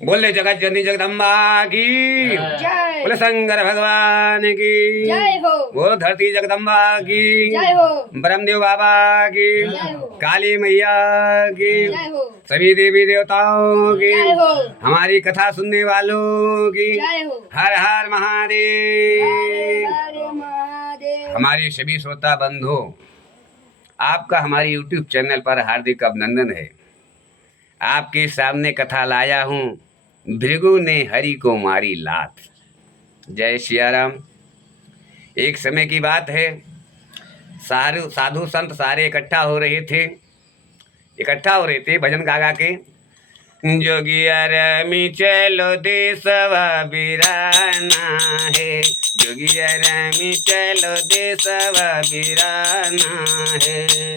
बोले जगत जननी जगदम्बा की जय बोले शंकर भगवान की जय हो बोलो धरती जगदम्बा की जय हो ब्रह्मदेव बाबा की जय हो काली मैया की जय हो सभी देवी देवताओं की जय हो हमारी कथा सुनने वालों की जय हो हर हर महादेव। हरे महादेव। हमारे सभी श्रोता बंधु आपका हमारे YouTube चैनल पर हार्दिक अभिनंदन है। आपके सामने कथा लाया हूँ भृगु ने हरि को मारी लात। जय सिया राम। एक समय की बात है, साधु संत सारे इकट्ठा हो रहे थे भजन गा के। जोगिया रमी चलो देसवा बिराना है, जोगिया रमी चलो देसवा बिराना है।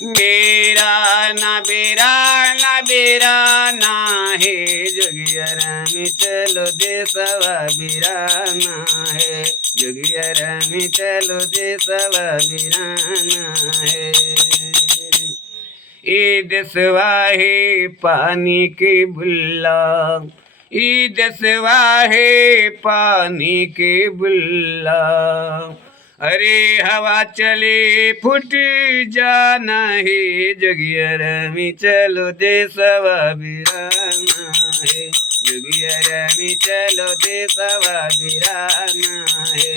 मेरा ना बेराना है, जोगिया रामी चलो देसवा बिराना है, जोगिया रामी चलो देसवा बिराना है। ई देसवा है पानी के बुल्ला, ई देसवा है पानी के बुल्ला। अरे हवा चले फुट जाना है, जोगिया रामी चलो देसवा बिराना है, जोगिया रामी चलो देसवा बिराना है।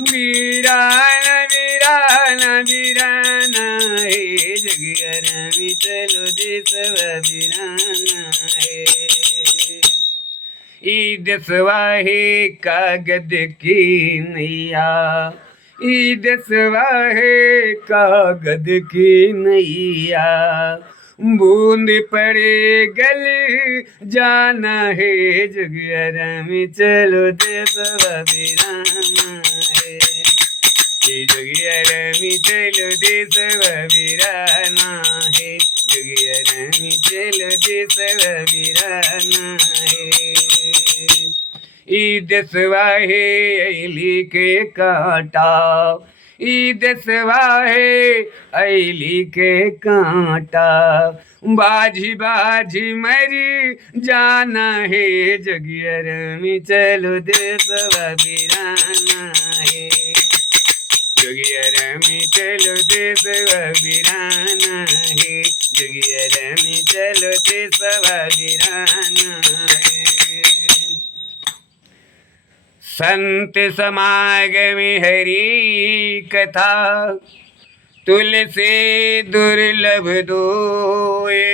बिराना बिराना बिराना है, जोगिया रामी चलो देसवा बिराना है। ई देसवा है कागज की नैया, ई देसवा है कागज की नैया। बूंद पड़े गल जाना है, जोगिया रामी चलो देसवा बिराना है, जोगिया रामी चलो देसवा बिराना है, जोगिया रामी चलो देसवा बिराना है। ई देसवा है ऐली के कांटा, ई देसवा है ऐली के कांटा। बाजी बाजी मरी जाना है, जोगिया रामी चलो देसवा बिराना है, जोगिया रामी चलो देसवा बिराना है, जोगिया रामी चलो देसवा बिराना है। संत समागम हरि कथा, तुलसी दुर्लभ दोए।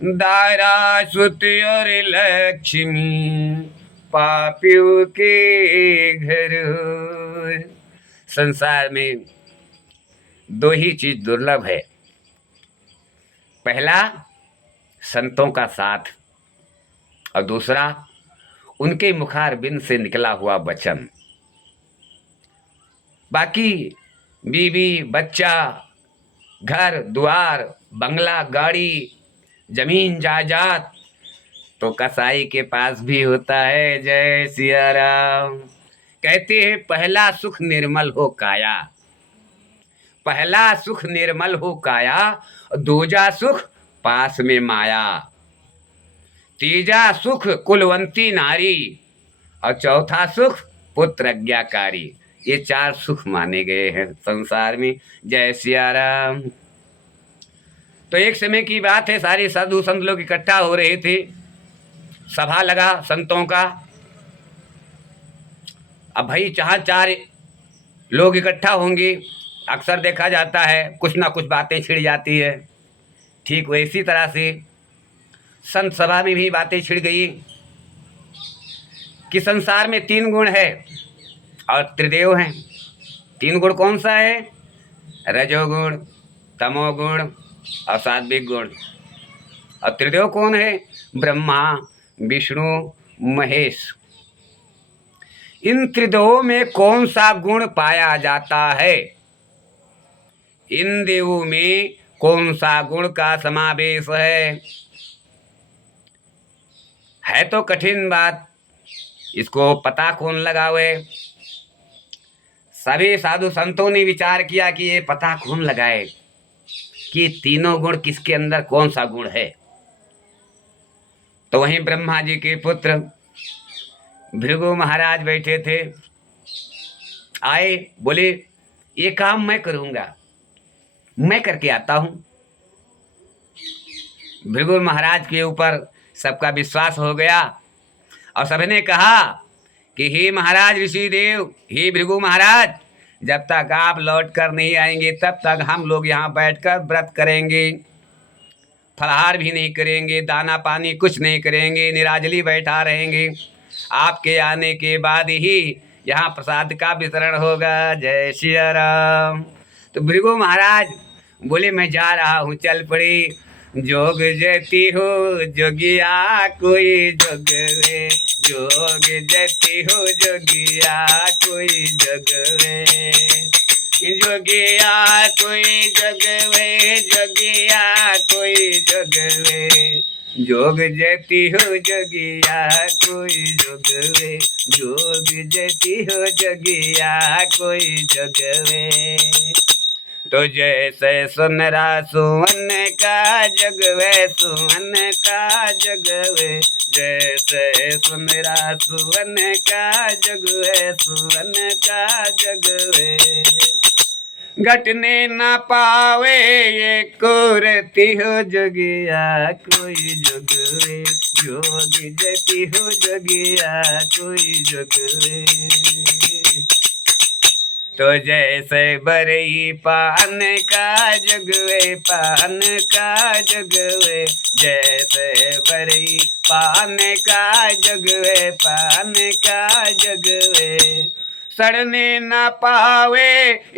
दारा सुत और लक्ष्मी पापियों के घर। संसार में दो ही चीज दुर्लभ है, पहला संतों का साथ और दूसरा उनके मुखारबिंद से निकला हुआ वचन। बाकी बीवी बच्चा घर द्वार बंगला गाड़ी जमीन जायदाद तो कसाई के पास भी होता है। जय सिया राम। कहते हैं पहला सुख निर्मल हो काया, पहला सुख निर्मल हो काया, दूजा सुख पास में माया, तीजा सुख कुलवंती नारी और चौथा सुख पुत्र आज्ञाकारी। ये चार सुख माने गए हैं संसार में। जय सिया राम। तो एक समय की बात है, सारे साधु संत लोग इकट्ठा हो रहे थे, सभा लगा संतों का। अब भाई जहाँ चार लोग इकट्ठा होंगे अक्सर देखा जाता है कुछ ना कुछ बातें छिड़ जाती है। ठीक वैसी तरह से संत सभा में भी बातें छिड़ गई कि संसार में तीन गुण है और त्रिदेव हैं। तीन गुण कौन सा है? रजोगुण, तमोगुण और सात्विक गुण। और त्रिदेव कौन है? ब्रह्मा विष्णु महेश। इन त्रिदेवों में कौन सा गुण पाया जाता है? इन देवों में कौन सा गुण का समावेश है तो कठिन बात, इसको पता कौन लगावे। सभी साधु संतों ने विचार किया कि ये पता कौन लगाए कि तीनों गुण किसके अंदर कौन सा गुण है। तो वहीं ब्रह्मा जी के पुत्र भृगु महाराज बैठे थे। आए, बोले ये काम मैं करूंगा, मैं करके आता हूं। भृगु महाराज के ऊपर सबका विश्वास हो गया और सबने कहा कि हे महाराज ऋषि देव, हे भृगु महाराज, जब तक आप लौट कर नहीं आएंगे तब तक हम लोग यहाँ बैठकर व्रत करेंगे, फलाहार भी नहीं करेंगे, दाना पानी कुछ नहीं करेंगे, निराजली बैठा रहेंगे। आपके आने के बाद ही यहाँ प्रसाद का वितरण होगा। जय श्री राम। तो भृगु महाराज बोले मैं जा रहा हूँ, चल पड़ी। जोग जती हो जोगिया कोई जोगवे, जोग जती हो जोगिया कोई जोगवे, जोगिया कोई जगवे, जोगिया कोई जगवे, जोग जती हो जोगिया कोई जगवे, जोग जती हो जोगिया कोई जगवे। तो जैसे सुनरा सुवन का जगवे, सुवन का जगवे, जैसे सुनरा सुवन का जगवे, सुवन का जगवे, घटने न पावे ये कोरती हो जोगिया कोई जोगवे, जोग जती हो जोगिया कोई जोगवे। तो जैसे बरई पान का जगवे, पान का जगवे, जैसे बरई पान का जगवे, पान का जगवे, सड़ने न पावे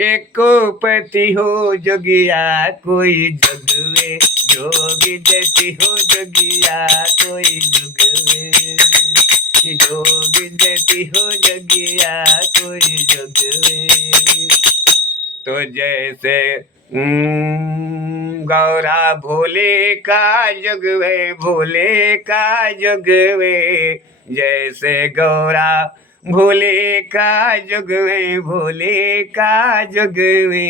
एको पति हो जोगिया कोई जगवे, जोग जती हो जोगिया कोई जगवे, जोग जती हो जोगिया कोई जगवे। तो जैसे गौरा भोले का जगवे, भोले का जगवे, जैसे गौरा भोले का जगवे, भोले का जगवे,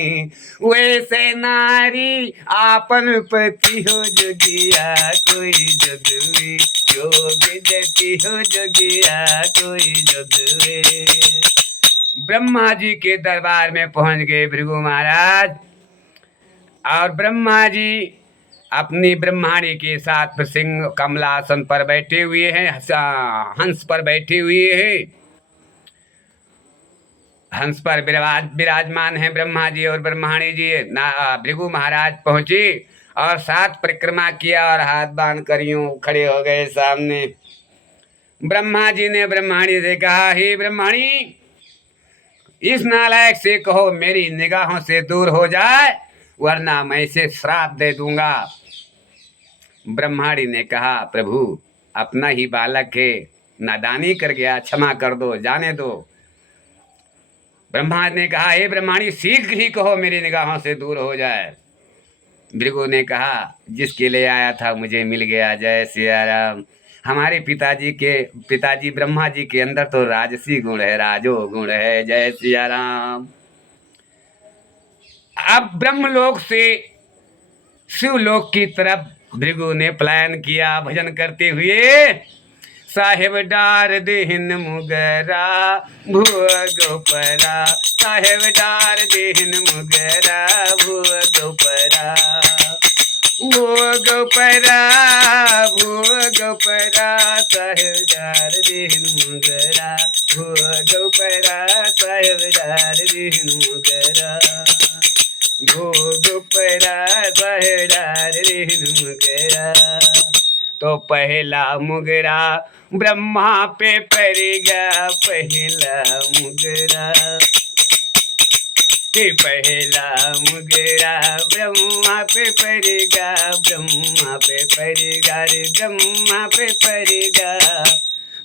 वैसे नारी आपन पति हो जोगिया कोई जगवे, जोग जती हो जोगिया कोई जगवे। ब्रह्मा जी के दरबार में पहुंच गए भृगु महाराज, और ब्रह्मा जी अपनी ब्रह्माणी के साथ सिंह कमलासन पर बैठे हुए हैं, हंस पर बैठे हुए हैं, हंस पर विराजमान है ब्रह्मा जी और ब्रह्माणी जी। भृगु महाराज पहुंचे और 7 परिक्रमा किया और हाथ बांध कर यूं खड़े हो गए सामने। ब्रह्मा जी ने ब्रह्माणी से कहा, हे ब्रह्माणी, इस नालायक से कहो मेरी निगाहों से दूर हो जाए, वरना मैं इसे श्राप दे दूंगा। ब्रह्माणी ने कहा, प्रभु अपना ही बालक है, नादानी कर गया, क्षमा कर दो, जाने दो। ब्रह्मा ने कहा, हे ब्रह्माणी, शीघ्र ही कहो मेरी निगाहों से दूर हो जाए। भृगु ने कहा, जिसके लिए आया था मुझे मिल गया। जय सिया राम। हमारे पिताजी ब्रह्मा जी के अंदर तो राजसी गुण है, राजो गुण है। जय सिया राम। अब ब्रह्मलोक से शिवलोक की तरफ भृगु ने पलायन किया भजन करते हुए। साहेब डार देहिन मुगरा भुव गोपरा, साहेब डार देहिन मुगरा भुव गोपरा, भुव गोपरा, भुव गोपरा, साहेब डार देहिन मुगरा भुव गोपरा, साहेब डार देहिन मुगरा, भुव गोपरा, साहेब डार देहिन मुगरा। तो पहला मुगरा ब्रह्मा पे पड़ेगा, पहला मुगरा, पहला मुगरा ब्रह्मा पे पड़ेगा, ब्रह्मा पे पड़ेगा रे, ब्रह्मा पे पड़ेगा।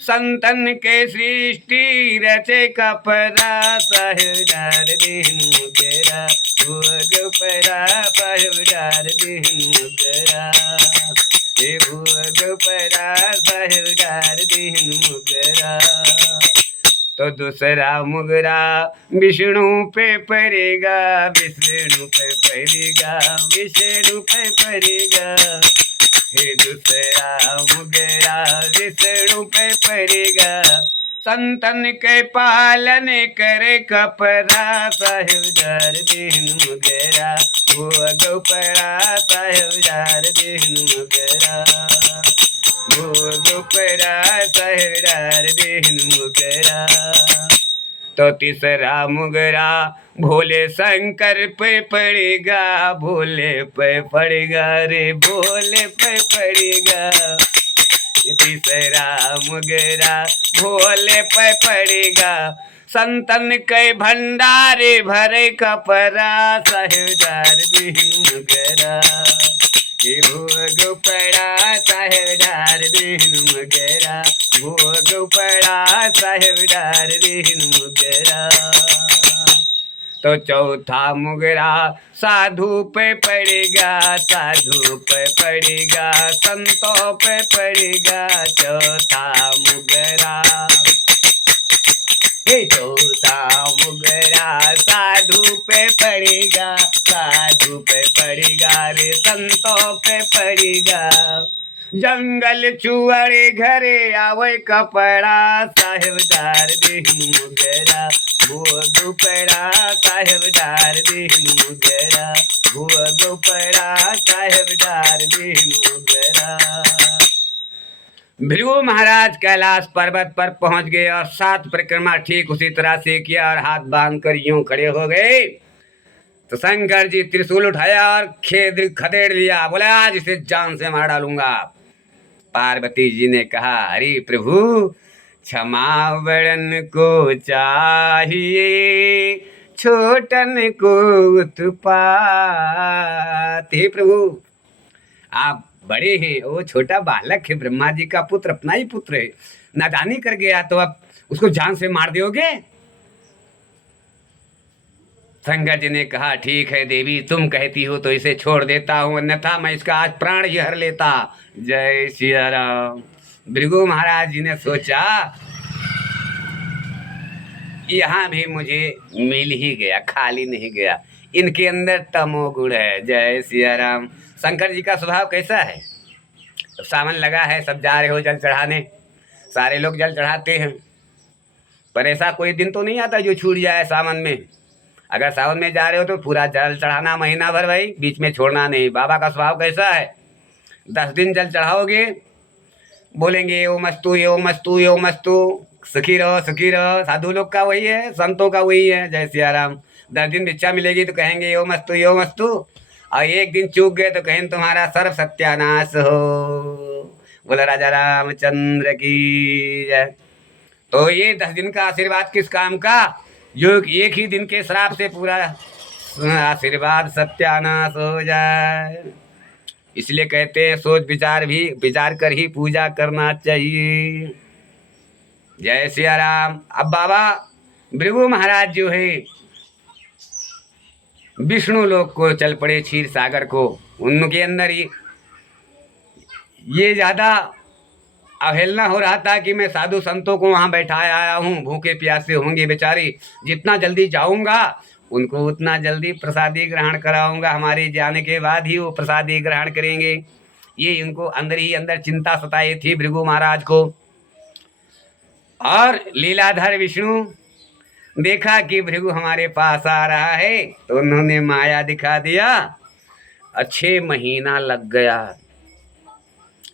संतन के सृष्टि रचे कपरा, साहेब डार देहिन मुगरा भुव परा, साहेब डार देहिन मुगरा, हे भुव परा, साहेब डार देहिन मुगरा। तो दूसरा मुगरा विष्णु पे पड़ेगा, विष्णु पे पड़ेगा, विष्णु पे पड़ेगा, हे दूसरा मुगरा विष्णु पे पड़ेगा, संतन के पालन करे कपरा, साहेब जार दिन मुगरा वो गोपरा, साहेब जार दिन मुगरा वो गोपरा, साहेब जार दिन मुगरा। तो तीसरा मुगरा भोले शंकर पे पड़ेगा, भोले पे पड़ेगा रे भोले पे पड़ेगा। तीसरा मुगरा भोले पे पड़ेगा, संतन के भंडारे भरे कपरा, साहेबदार दिन मुगरा भोग पड़ा, साहेबदार दिन मुगरा भोग पड़ा, साहेबदार दिन मुगरा। तो चौथा मुगरा साधु पे पड़ेगा, साधु पे पड़ेगा, संतों पे पड़ेगा। चौथा मुगरा चौथा मुगरा साधु पे पड़ेगा, साधु पे पड़ेगा रे संतों पे पड़ेगा। जंगल चुअरे घरे आवे कपड़ा, साहेबदार दिन मुगरा भोग पड़ा, साहेबदार दिन मुगरा भोग पड़ा, साहेबदार दिन मुगरा। भृगु महाराज कैलाश पर्वत पर पहुंच गए और 7 परिक्रमा ठीक उसी तरह से किया और हाथ बांध कर यूं खड़े हो गए। तो शंकर जी त्रिशूल उठाया और खदेड़ लिया, बोला आज इसे जान से मार डालूंगा। पार्वती जी ने कहा अरे प्रभु क्षमा बड़न को चाहिए, छोटन को उत्पात। हे प्रभु आप बड़े हैं, वो छोटा बालक है, ब्रह्मा जी का पुत्र, अपना ही पुत्र है, नादानी कर गया तो अब उसको जान से मार दोगे। शंकर जी ने कहा ठीक है देवी तुम कहती हो तो इसे छोड़ देता हूं, अन्यथा मैं इसका आज प्राण ही हर लेता। जय सिया राम। भृगु महाराज जी ने सोचा यहाँ भी मुझे मिल ही गया, खाली नहीं गया, इनके अंदर तमोगुण है। जय सिया राम। शंकर जी का स्वभाव कैसा है, सावन लगा है, सब जा रहे हो जल चढ़ाने, सारे लोग जल चढ़ाते हैं, पर ऐसा कोई दिन तो नहीं आता जो छूट जाए सावन में। अगर सावन में जा रहे हो तो पूरा जल चढ़ाना महीना भर भाई, बीच में छोड़ना नहीं। बाबा का स्वभाव कैसा है, 10 दिन जल चढ़ाओगे, बोलेंगे ओ मस्तु यो मस्तु यो मस्तु, सुखी रहो सुखी रहो। साधु लोग का वही है, संतों का वही है। जय सिया राम। 10 दिन भिक्षा मिलेगी तो कहेंगे यो मस्तु यो मस्तु, और एक दिन चूक गए तो कहें तुम्हारा सर्व सत्यानाश हो। बोला राजा रामचंद्र की जय। तो ये 10 दिन का आशीर्वाद किस काम का, जो एक ही दिन के श्राप से पूरा आशीर्वाद सत्यानाश हो जाए। इसलिए कहते हैं सोच विचार कर ही पूजा करना चाहिए। जय सिया राम। अब बाबा भृगु महाराज जो है विष्णु लोक को चल पड़े, क्षीर सागर को। उनके अंदर ये ज्यादा अवहेलना हो रहा था कि मैं साधु संतों को वहां बैठाया आया हूँ, भूखे प्यासे होंगे बेचारे, जितना जल्दी जाऊंगा उनको उतना जल्दी प्रसादी ग्रहण कराऊंगा, हमारे जाने के बाद ही वो प्रसादी ग्रहण करेंगे। ये इनको अंदर ही अंदर चिंता सताई थी भृगु महाराज को। और लीलाधर विष्णु देखा कि भृगु हमारे पास आ रहा है तो उन्होंने माया दिखा दिया और 6 महीना लग गया,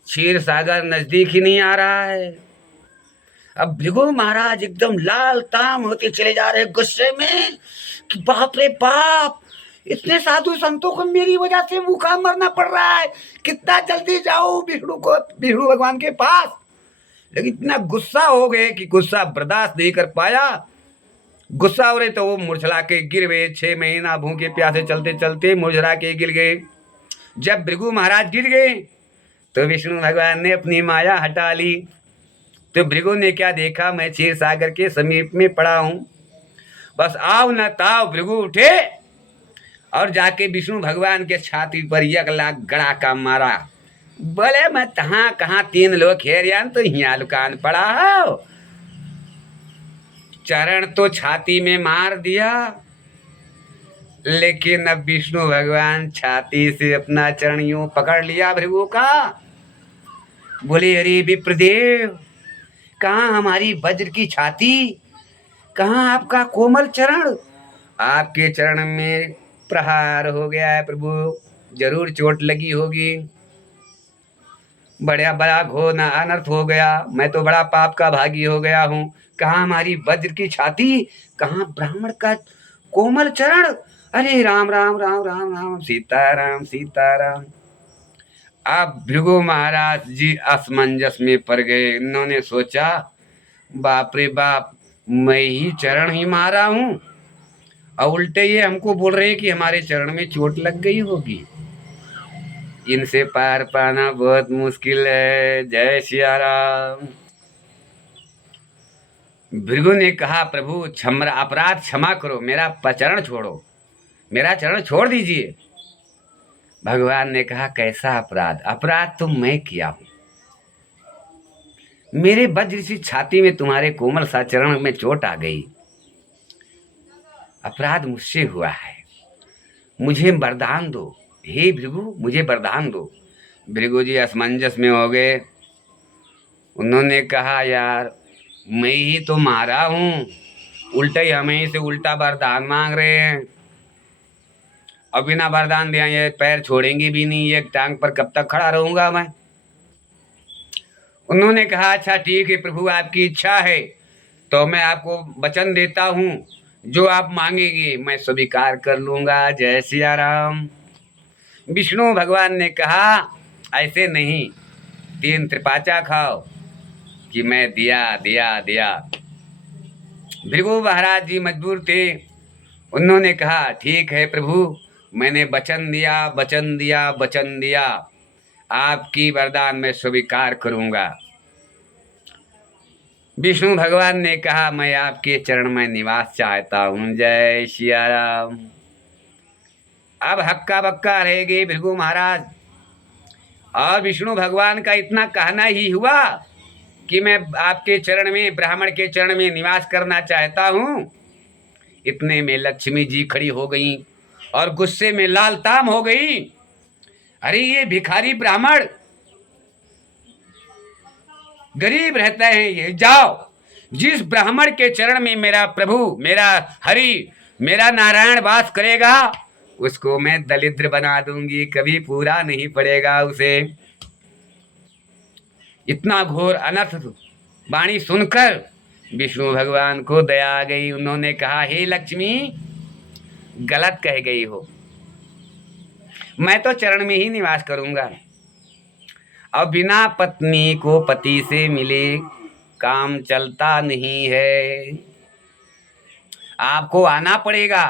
क्षीर सागर नजदीक ही नहीं आ रहा है। अब भृगु महाराज एकदम लाल ताम होते चले जा रहे गुस्से में कि बाप रे बाप, इतने साधु संतों को मेरी वजह से भूखा मरना पड़ रहा है, कितना जल्दी जाऊं विष्णु भगवान के पास। लेकिन इतना गुस्सा हो गए कि गुस्सा बर्दाश्त नहीं कर पाया। गुस्सा हो रहे तो वो मुरझला के गिर गए। 6 महीना भूखे प्यासे चलते चलते मुरझला के गिर गए। जब भृगु महाराज गिर गए तो विष्णु भगवान ने अपनी माया हटा ली। तो भृगु ने क्या देखा, मैं क्षीर सागर के समीप में पड़ा हूं। बस आओ न ताओ भृगु उठे और जाके विष्णु भगवान के छाती पर 1 लाख गड़ा का मारा। बोले मैं कहाँ 3 लोग खेरियान तो यहाँ लुकान पड़ा हो। चरण तो छाती में मार दिया, लेकिन अब विष्णु भगवान छाती से अपना चरण यूं पकड़ लिया भृगु का बोले अरे विप्रदेव, कहाँ हमारी वज्र की छाती, कहाँ आपका कोमल चरण, आपके चरण में प्रहार हो गया है प्रभु, जरूर चोट लगी होगी, बड़ा बड़ा घोर अनर्थ हो गया, मैं तो बड़ा पाप का भागी हो गया हूँ। कहाँ हमारी वज्र की छाती, कहाँ ब्राह्मण का कोमल चरण, अरे राम राम राम राम राम सीताराम सीताराम। अब भृगु महाराज जी असमंजस में पड़ गए। इन्होंने सोचा बाप रे बाप, मैं ही चरण ही मारा हूँ और उल्टे ये हमको बोल रहे हैं कि हमारे चरण में चोट लग गई होगी। इनसे पार पाना बहुत मुश्किल है। जय सिया राम। भृगु ने कहा प्रभु अपराध क्षमा करो, मेरा चरण छोड़ो, मेरा चरण छोड़ दीजिए। भगवान ने कहा कैसा अपराध, अपराध तो मैं किया हूं, मेरे वज्र सी छाती में तुम्हारे कोमल सा चरण में चोट आ गई, अपराध मुझसे हुआ है, मुझे वरदान दो, हे भृगु मुझे वरदान दो। भृगु जी असमंजस में हो गए। उन्होंने कहा यार मैं ही तो मारा हूँ, उल्टा ही हमें से उल्टा वरदान मांग रहे हैं, और बिना वरदान दिया ये पैर छोड़ेंगे भी नहीं, एक टांग पर कब तक खड़ा रहूंगा मैं। उन्होंने कहा अच्छा ठीक है प्रभु, आपकी इच्छा है तो मैं आपको वचन देता हूँ, जो आप मांगेंगे मैं स्वीकार कर लूंगा। जय सिया राम। विष्णु भगवान ने कहा ऐसे नहीं, 3 त्रिपाचा खाओ कि मैं दिया दिया दिया। भृगु महाराज जी मजबूर थे। उन्होंने कहा ठीक है प्रभु, मैंने वचन दिया वचन दिया वचन दिया, आपकी वरदान मैं स्वीकार करूंगा। विष्णु भगवान ने कहा मैं आपके चरण में निवास चाहता हूँ। जय सिया राम। अब हक्का बक्का रह गए भृगु महाराज, और विष्णु भगवान का इतना कहना ही हुआ कि मैं आपके चरण में, ब्राह्मण के चरण में निवास करना चाहता हूँ। इतने में लक्ष्मी जी खड़ी हो गई और गुस्से में लाल ताम हो गई। अरे ये भिखारी ब्राह्मण गरीब रहता है, ये जाओ, जिस ब्राह्मण के चरण में मेरा प्रभु, मेरा हरि, मेरा नारायण वास करेगा उसको मैं दरिद्र बना दूंगी, कभी पूरा नहीं पड़ेगा उसे। इतना घोर अनर्थ वाणी सुनकर विष्णु भगवान को दया आ गई। उन्होंने कहा हे लक्ष्मी, गलत कह गई हो, मैं तो चरण में ही निवास करूंगा। अब बिना पत्नी को पति से मिले काम चलता नहीं है, आपको आना पड़ेगा।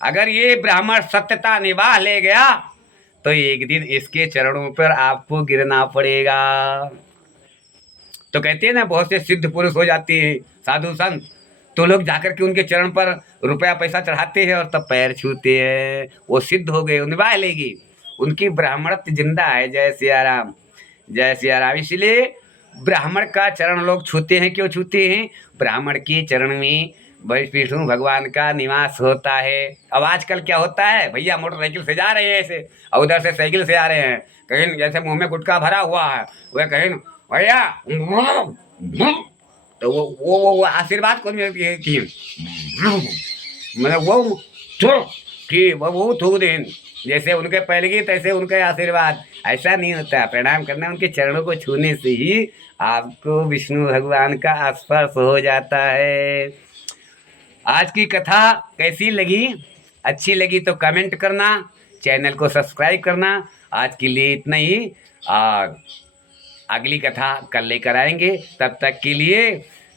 अगर ये ब्राह्मण सत्यता निभा ले गया तो एक दिन इसके चरणों पर आपको गिरना पड़ेगा। तो कहते हैं ना बहुत से सिद्ध पुरुष हो जाते हैं साधु संत, तो लोग जाकर के उनके चरण पर रुपया पैसा चढ़ाते हैं और तब पैर छूते हैं, वो सिद्ध हो गए, निभा लेगी, उनकी ब्राह्मणत्व जिंदा है। जय सिया राम जय सिया राम। इसलिए ब्राह्मण का चरण लोग छूते हैं। क्यों छूते हैं? ब्राह्मण के चरण में विष्णु भगवान का निवास होता है। अब आजकल क्या होता है, भैया मोटरसाइकिल से जा रहे हैं ऐसे और उधर से साइकिल से आ रहे हैं, कहीं जैसे मुंह में गुटखा भरा हुआ है, वह कहीं भैया तो वो आशीर्वाद कौन मिलती है कि मतलब वो थूक दें, जैसे उनके पहले तैसे उनके आशीर्वाद। ऐसा नहीं होता, प्रणाम करना उनके चरणों को छूने से ही आपको विष्णु भगवान का स्पर्श हो जाता है। आज की कथा कैसी लगी? अच्छी लगी तो कमेंट करना, चैनल को सब्सक्राइब करना। आज के लिए इतना ही, और अगली कथा कल लेकर आएंगे। तब तक के लिए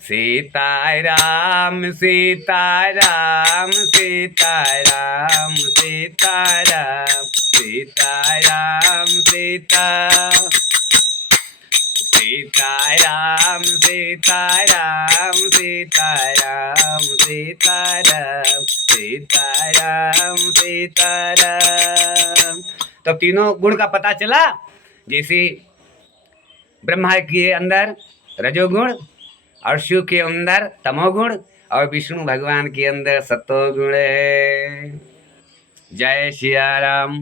सीताराम सीताराम सीताराम सीताराम सीताराम सीताराम सीताराम सीताराम सीताराम सीताराम सीताराम सीताराम। तो तीनों गुण का पता चला, जैसे ब्रह्मा के अंदर रजोगुण और शिव के अंदर तमोगुण और विष्णु भगवान के अंदर सतोगुण है। जय सिया राम।